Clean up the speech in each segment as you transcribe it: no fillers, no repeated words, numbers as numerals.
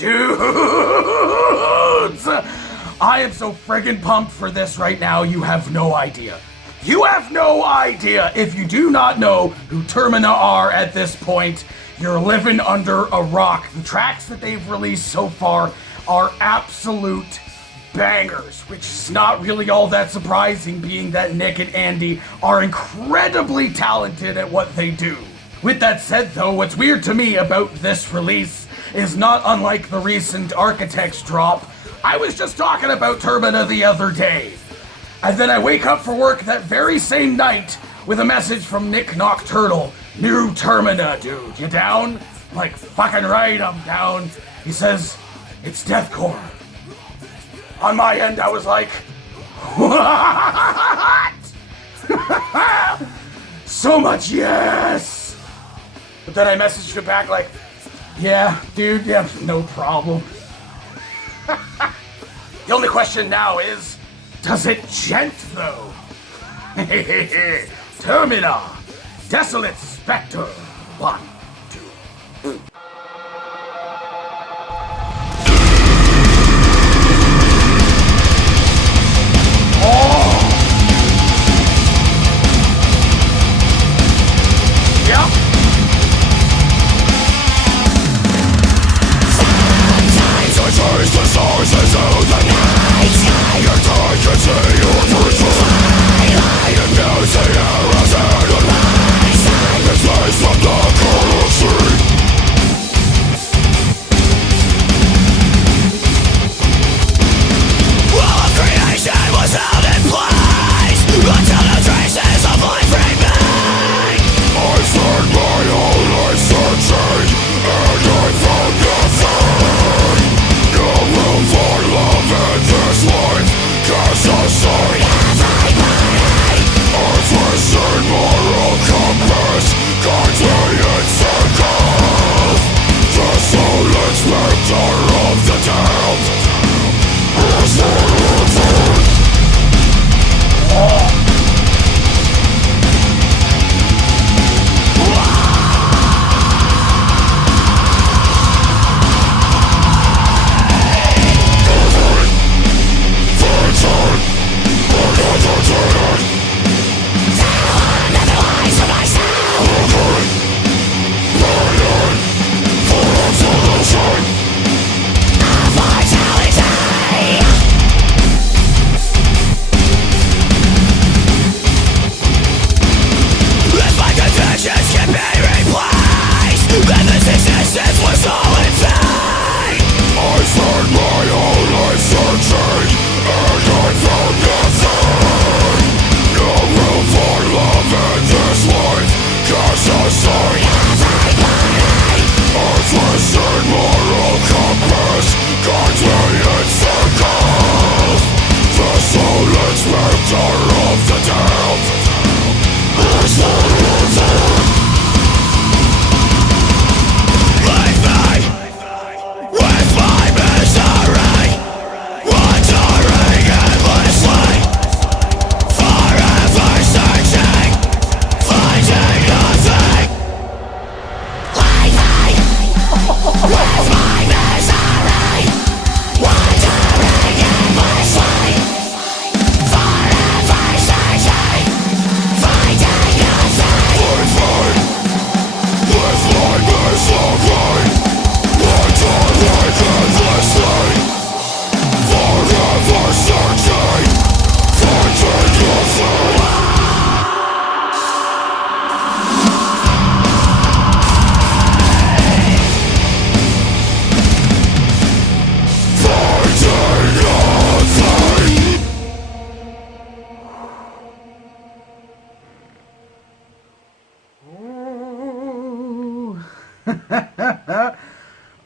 Dudes! I am so friggin' pumped for this right now, you have no idea. You have no idea! If you do not know who Termina are at this point, you're living under a rock. The tracks that they've released so far are absolute bangers, which is not really all that surprising, being that Nick and Andy are incredibly talented at what they do. With that said though, what's weird to me about this release is not unlike the recent Architects drop. I was just talking about Termina the other day, and then I wake up for work that very same night with a message from Nick Nocturnal. New Termina, dude. You down? I'm like, fucking right, I'm down. He says, it's deathcore. On my end, I was like, what? So much yes! But then I messaged him back like, yeah, dude, yeah, no problem. The only question now is, does it gent though? Termina, Desolate, Specter. 1, 2.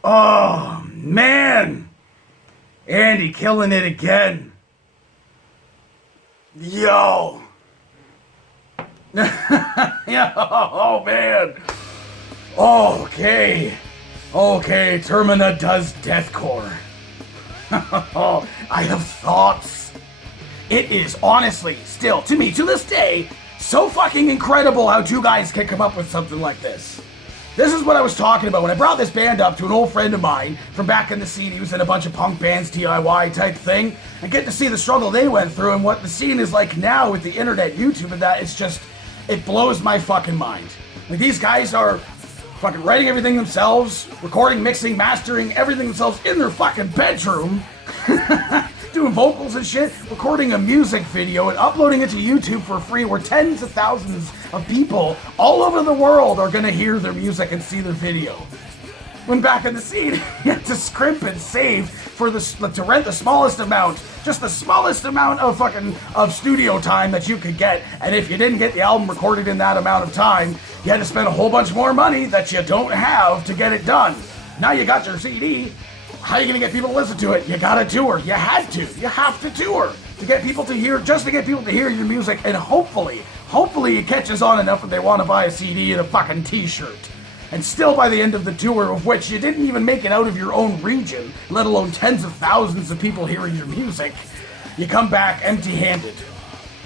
Oh, man! Andy killing it again. Yo! Yeah, oh, man! Okay. Okay, Termina does deathcore. I have thoughts. It is honestly, still, to me, to this day, so fucking incredible how two guys can come up with something like this. This is what I was talking about when I brought this band up to an old friend of mine from back in the scene. He was in a bunch of punk bands, DIY type thing, and get to see the struggle they went through and what the scene is like now with the internet, YouTube, and that. It's just, it blows my fucking mind. Like, these guys are fucking writing everything themselves, recording, mixing, mastering everything themselves in their fucking bedroom, doing vocals and shit, recording a music video and uploading it to YouTube for free, where tens of thousands of people all over the world are gonna hear their music and see their video. When back in the scene, you had to scrimp and save for to rent the smallest amount, just the smallest amount of studio time that you could get, and if you didn't get the album recorded in that amount of time, you had to spend a whole bunch more money that you don't have to get it done. Now you got your CD. How are you gonna get people to listen to it? You gotta tour. You had to. You have to tour to get people to hear, just to get people to hear your music, and hopefully it catches on enough that they want to buy a CD and a fucking t-shirt. And still by the end of the tour, of which you didn't even make it out of your own region, let alone tens of thousands of people hearing your music, you come back empty-handed.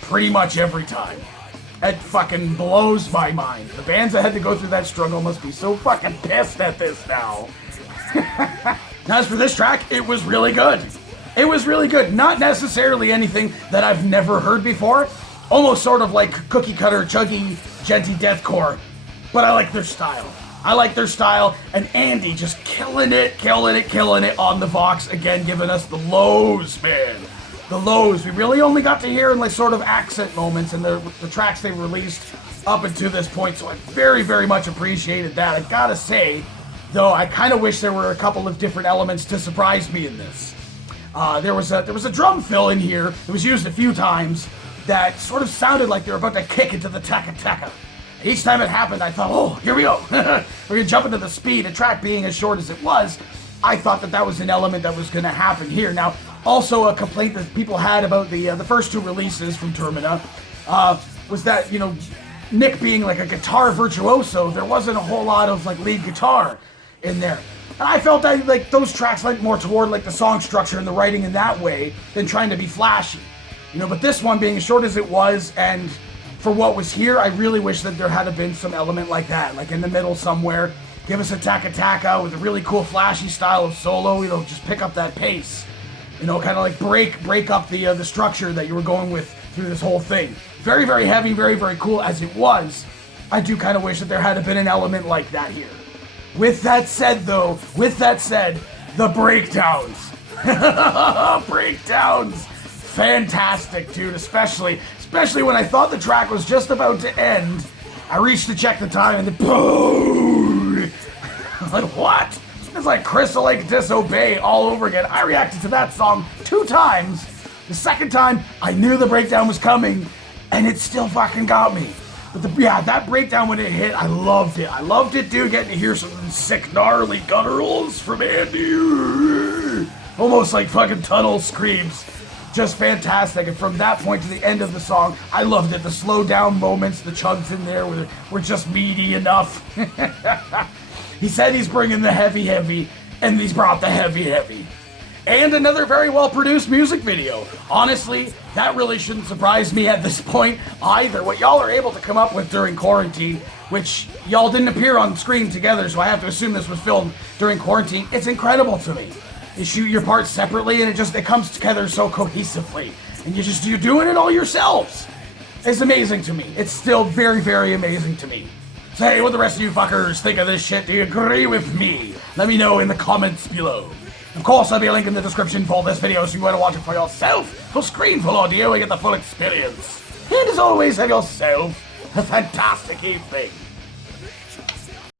Pretty much every time. It fucking blows my mind. The bands that had to go through that struggle must be so fucking pissed at this now. As for this track, it was really good. It was really good. Not necessarily anything that I've never heard before. Almost sort of like cookie cutter, chuggy, genty deathcore. But I like their style. I like their style, and Andy just killing it on the Vox, again, giving us the lows, man. The lows. We really only got to hear in like sort of accent moments in the tracks they released up until this point, so I very, very much appreciated that. I gotta say, though, I kind of wish there were a couple of different elements to surprise me in this. There was a drum fill in here, it was used a few times, that sort of sounded like they were about to kick into the taka-taka. Each time it happened, I thought, oh, here we go. We're going to jump into the speed. The track being as short as it was, I thought that was an element that was going to happen here. Now, also a complaint that people had about the first two releases from Termina was that, you know, Nick being like a guitar virtuoso, there wasn't a whole lot of like lead guitar in there. And I felt that like those tracks went more toward like the song structure and the writing in that way than trying to be flashy. You know, but this one being as short as it was, and for what was here, I really wish that there had been some element like that, like in the middle somewhere. Give us a taka-taka with a really cool flashy style of solo, you know, just pick up that pace. You know, kind of like break up the structure that you were going with through this whole thing. Very, very heavy, very, very cool as it was. I do kind of wish that there had been an element like that here. With that said, though, the breakdowns. Breakdowns. Fantastic, dude, especially when I thought the track was just about to end. I reached to check the time and then boom! Like, what? It's like Crystal Lake Disobey all over again. I reacted to that song 2 times. The second time, I knew the breakdown was coming, and it still fucking got me. But that breakdown when it hit, I loved it. I loved it, dude, getting to hear some sick, gnarly gutturals from Andy. Almost like fucking tunnel screams. Just fantastic, and from that point to the end of the song, I loved it. The slow down moments, the chugs in there were just meaty enough. He said he's bringing the heavy, and he's brought the heavy. And another very well produced music video. Honestly, that really shouldn't surprise me at this point either. What y'all are able to come up with during quarantine, which y'all didn't appear on screen together, so I have to assume this was filmed during quarantine, it's incredible to me. You shoot your parts separately and it comes together so cohesively. And you're doing it all yourselves. It's amazing to me. It's still very, very amazing to me. So hey, what the rest of you fuckers think of this shit? Do you agree with me? Let me know in the comments below. Of course, I'll be a link in the description for this video so you want to watch it for yourself. Full screen, full audio, and get the full experience. And as always, have yourself a fantastic evening.